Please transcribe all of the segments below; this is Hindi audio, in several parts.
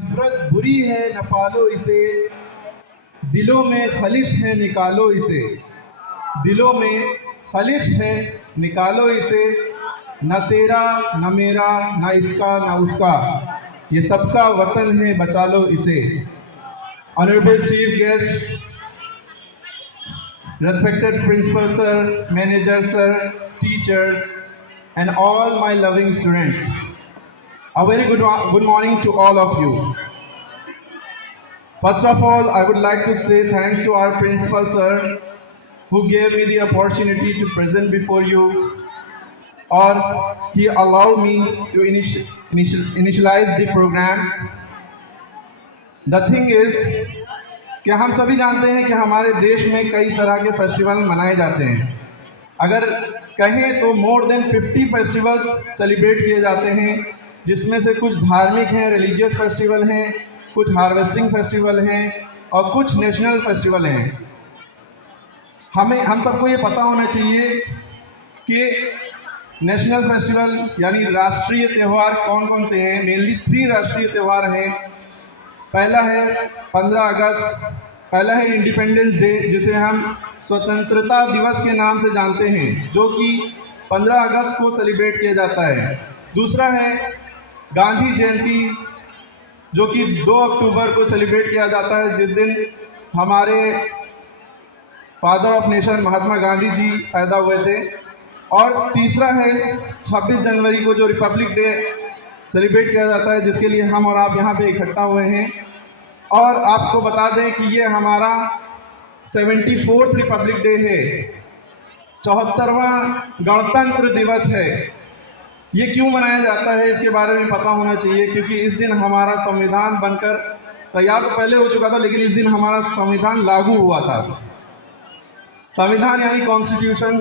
नफरत बुरी है न पालो इसे, दिलों में खलिश है निकालो इसे। दिलों में खलिश है निकालो इसे, न तेरा न मेरा न इसका न उसका, ये सबका वतन है बचा लो इसे। Honourable chief guest, respected principal sir, manager sir, teachers, and all my loving students, a very good morning to all of you. First of all, I would like to say thanks to our principal sir who gave me the opportunity to present before you, or he allowed me to initialize the program. The thing is कि हम सभी जानते हैं कि हमारे देश में कई तरह के फेस्टिवल मनाए जाते हैं। अगर कहें तो मोर देन 50 फेस्टिवल्स सेलिब्रेट किए जाते हैं, जिसमें से कुछ धार्मिक हैं, रिलीजियस फेस्टिवल हैं, कुछ हार्वेस्टिंग फेस्टिवल हैं और कुछ नेशनल फेस्टिवल हैं। हम सबको ये पता होना चाहिए कि नेशनल फेस्टिवल यानी राष्ट्रीय त्यौहार कौन कौन से हैं। मेनली 3 राष्ट्रीय त्यौहार हैं। पहला है 15 अगस्त, पहला है इंडिपेंडेंस डे जिसे हम स्वतंत्रता दिवस के नाम से जानते हैं, जो कि 15 अगस्त को सेलिब्रेट किया जाता है। दूसरा है गांधी जयंती, जो कि 2 अक्टूबर को सेलिब्रेट किया जाता है, जिस दिन हमारे father of nation Mahatma Gandhi ji पैदा हुए थे। और तीसरा है 26 जनवरी को जो रिपब्लिक डे सेलिब्रेट किया जाता है, जिसके लिए हम और आप यहाँ पे इकट्ठा हुए हैं। और आपको बता दें कि ये हमारा 74th रिपब्लिक डे है, 74वां गणतंत्र दिवस है। ये क्यों मनाया जाता है इसके बारे में पता होना चाहिए, क्योंकि इस दिन हमारा संविधान बनकर तैयार तो पहले हो चुका था, लेकिन इस दिन हमारा संविधान लागू हुआ था। संविधान यानी कॉन्स्टिट्यूशन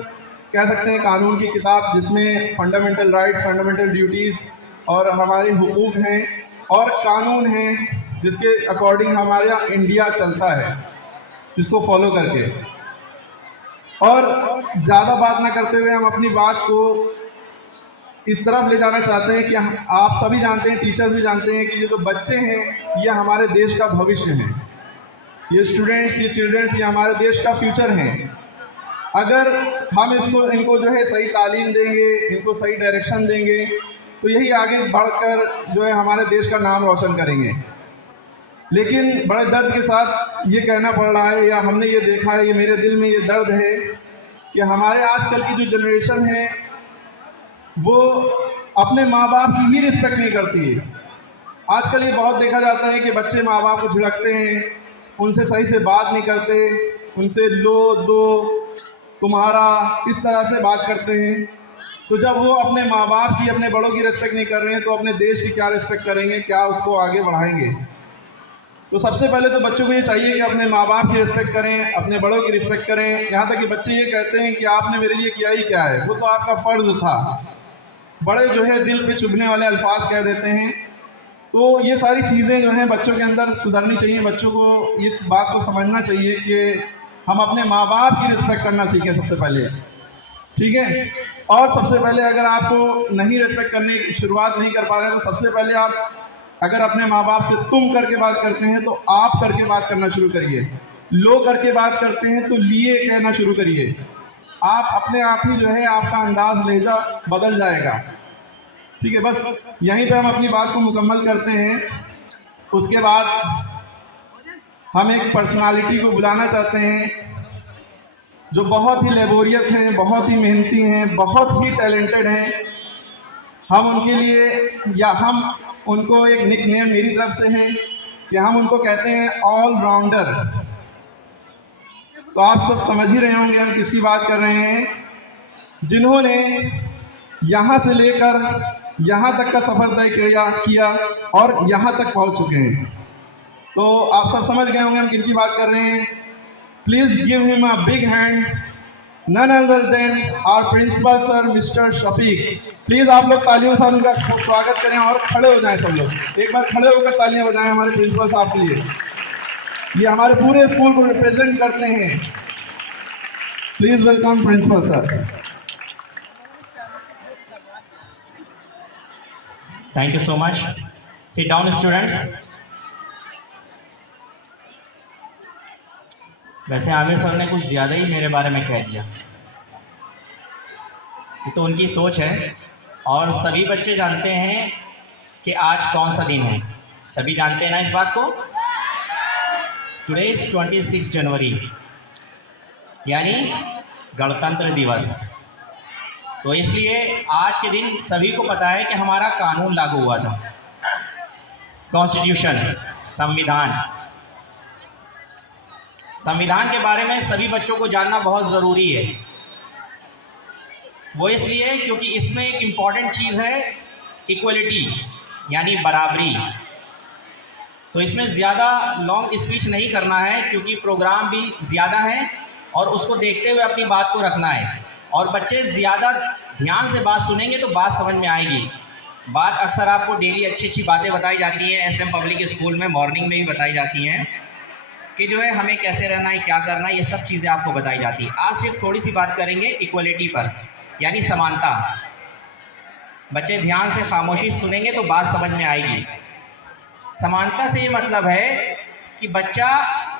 कह सकते हैं, कानून की किताब जिसमें फंडामेंटल राइट्स, फंडामेंटल ड्यूटीज़ और हमारे हुकूक हैं और कानून हैं, जिसके अकॉर्डिंग हमारा इंडिया चलता है, जिसको फॉलो करके। और ज़्यादा बात ना करते हुए हम अपनी बात को इस तरफ ले जाना चाहते हैं कि आप सभी जानते हैं, टीचर्स भी जानते हैं कि ये जो बच्चे हैं ये हमारे देश का भविष्य हैं। ये स्टूडेंट्स, ये चिल्ड्रंस, ये हमारे देश का फ्यूचर हैं। अगर हम इनको जो है सही तालीम देंगे, इनको सही डायरेक्शन देंगे, तो यही आगे बढ़कर जो है हमारे देश का नाम रोशन करेंगे। लेकिन बड़े दर्द के साथ ये कहना पड़ रहा है, या हमने ये देखा है, ये मेरे दिल में ये दर्द है कि हमारे आजकल की जो जनरेशन है वो अपने माँ बाप की ही रिस्पेक्ट नहीं करती है। आजकल ये बहुत देखा जाता है कि बच्चे माँ बाप को झिड़कते हैं, उनसे सही से बात नहीं करते, उनसे लो दो तुम्हारा इस तरह से बात करते हैं। तो जब वो अपने माँ बाप की, अपने बड़ों की रिस्पेक्ट नहीं कर रहे हैं, तो अपने देश की क्या रिस्पेक्ट करेंगे, क्या उसको आगे बढ़ाएंगे। तो सबसे पहले तो बच्चों को ये चाहिए कि अपने माँ बाप की रिस्पेक्ट करें, अपने बड़ों की रिस्पेक्ट करें। यहाँ तक कि बच्चे ये कहते हैं कि आपने मेरे लिए किया ही क्या है, वो तो आपका फ़र्ज़ था। बड़े जो है दिल पे चुभने वाले अल्फाज कह देते हैं। तो ये सारी चीज़ें जो हैं बच्चों के अंदर सुधरनी चाहिए। बच्चों को इस बात को समझना चाहिए कि हम अपने माँ बाप की रिस्पेक्ट करना सीखें सबसे पहले, ठीक है। और सबसे पहले अगर आपको नहीं रिस्पेक्ट करने की शुरुआत नहीं कर पा रहे हैं, तो सबसे पहले आप अगर अपने माँ बाप से तुम करके बात करते हैं तो आप करके बात करना शुरू करिए। लो करके बात करते हैं तो लिए कहना शुरू करिए। आप अपने आप ही जो है आपका अंदाज लहजा बदल जाएगा, ठीक है। बस यहीं पे हम अपनी बात को मुकम्मल करते हैं। उसके बाद हम एक पर्सनालिटी को बुलाना चाहते हैं जो बहुत ही लेबोरियस हैं, बहुत ही मेहनती हैं, बहुत ही टैलेंटेड हैं। हम उनके लिए, या हम उनको एक निक नेम मेरी तरफ से है कि हम उनको कहते हैं ऑलराउंडर। तो आप सब समझ ही रहे होंगे हम किसकी बात कर रहे हैं, जिन्होंने यहाँ से लेकर यहाँ तक का सफ़र तय किया और यहाँ तक पहुँच चुके हैं। तो आप सब समझ गए होंगे हम किनकी बात कर रहे हैं। Please give him a big hand, none other than our principal sir mister Shafiq. Please आप लोग तालियों से उनका स्वागत करें और खड़े हो जाएं सब लोग। एक बार खड़े होकर तालियां बजाएं हमारे प्रिंसिपल साहब के लिए। ये हमारे पूरे स्कूल को रिप्रेजेंट करते हैं। Please welcome principal sir. Thank you so much. Sit down, students. वैसे आमिर सर ने कुछ ज़्यादा ही मेरे बारे में कह दिया। ये तो उनकी सोच है। और सभी बच्चे जानते हैं कि आज कौन सा दिन है। सभी जानते हैं ना इस बात को। टुडे इज़ 26 जनवरी, यानी गणतंत्र दिवस। तो इसलिए आज के दिन सभी को पता है कि हमारा कानून लागू हुआ था, कॉन्स्टिट्यूशन, संविधान। संविधान के बारे में सभी बच्चों को जानना बहुत ज़रूरी है। वो इसलिए क्योंकि इसमें एक इम्पॉर्टेंट चीज़ है, इक्वलिटी, यानी बराबरी। तो इसमें ज़्यादा लॉन्ग स्पीच नहीं करना है क्योंकि प्रोग्राम भी ज़्यादा है और उसको देखते हुए अपनी बात को रखना है। और बच्चे ज़्यादा ध्यान से बात सुनेंगे तो बात समझ में आएगी। बात अक्सर आपको डेली अच्छी अच्छी बातें बताई जाती हैं, SM पब्लिक स्कूल में मॉर्निंग में भी बताई जाती हैं कि जो है हमें कैसे रहना है, क्या करना है, ये सब चीज़ें आपको बताई जाती हैं। आज सिर्फ थोड़ी सी बात करेंगे इक्वलिटी पर, यानी समानता। बच्चे ध्यान से खामोशी सुनेंगे तो बात समझ में आएगी। समानता से ये मतलब है कि बच्चा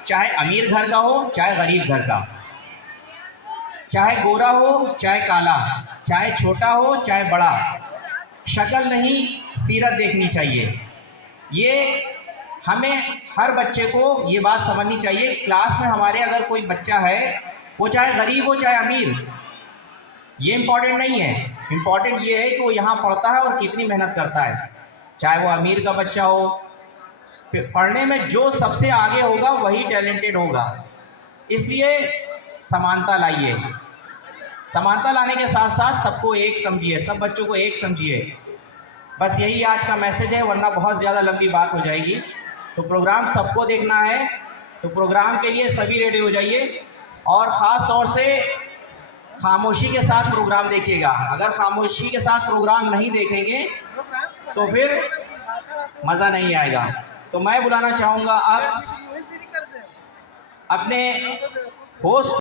चाहे अमीर घर का हो, चाहे गरीब घर का, चाहे गोरा हो, चाहे काला, चाहे छोटा हो, चाहे बड़ा, शक्ल नहीं सीरत देखनी चाहिए। ये हमें हर बच्चे को ये बात समझनी चाहिए। क्लास में हमारे अगर कोई बच्चा है, वो चाहे गरीब हो चाहे अमीर, ये इम्पॉर्टेंट नहीं है। इम्पॉर्टेंट ये है कि वो यहाँ पढ़ता है और कितनी मेहनत करता है। चाहे वो अमीर का बच्चा हो, पढ़ने में जो सबसे आगे होगा वही टैलेंटेड होगा। इसलिए समानता लाइए। समानता लाने के साथ साथ सबको एक समझिए, सब बच्चों को एक समझिए। बस यही आज का मैसेज है, वरना बहुत ज़्यादा लंबी बात हो जाएगी। तो प्रोग्राम सबको देखना है, तो प्रोग्राम के लिए सभी रेडी हो जाइए। और ख़ास तौर से खामोशी के साथ प्रोग्राम देखिएगा। अगर खामोशी के साथ प्रोग्राम नहीं देखेंगे तो फिर मज़ा नहीं आएगा। तो मैं बुलाना चाहूँगा अब अपने होस्ट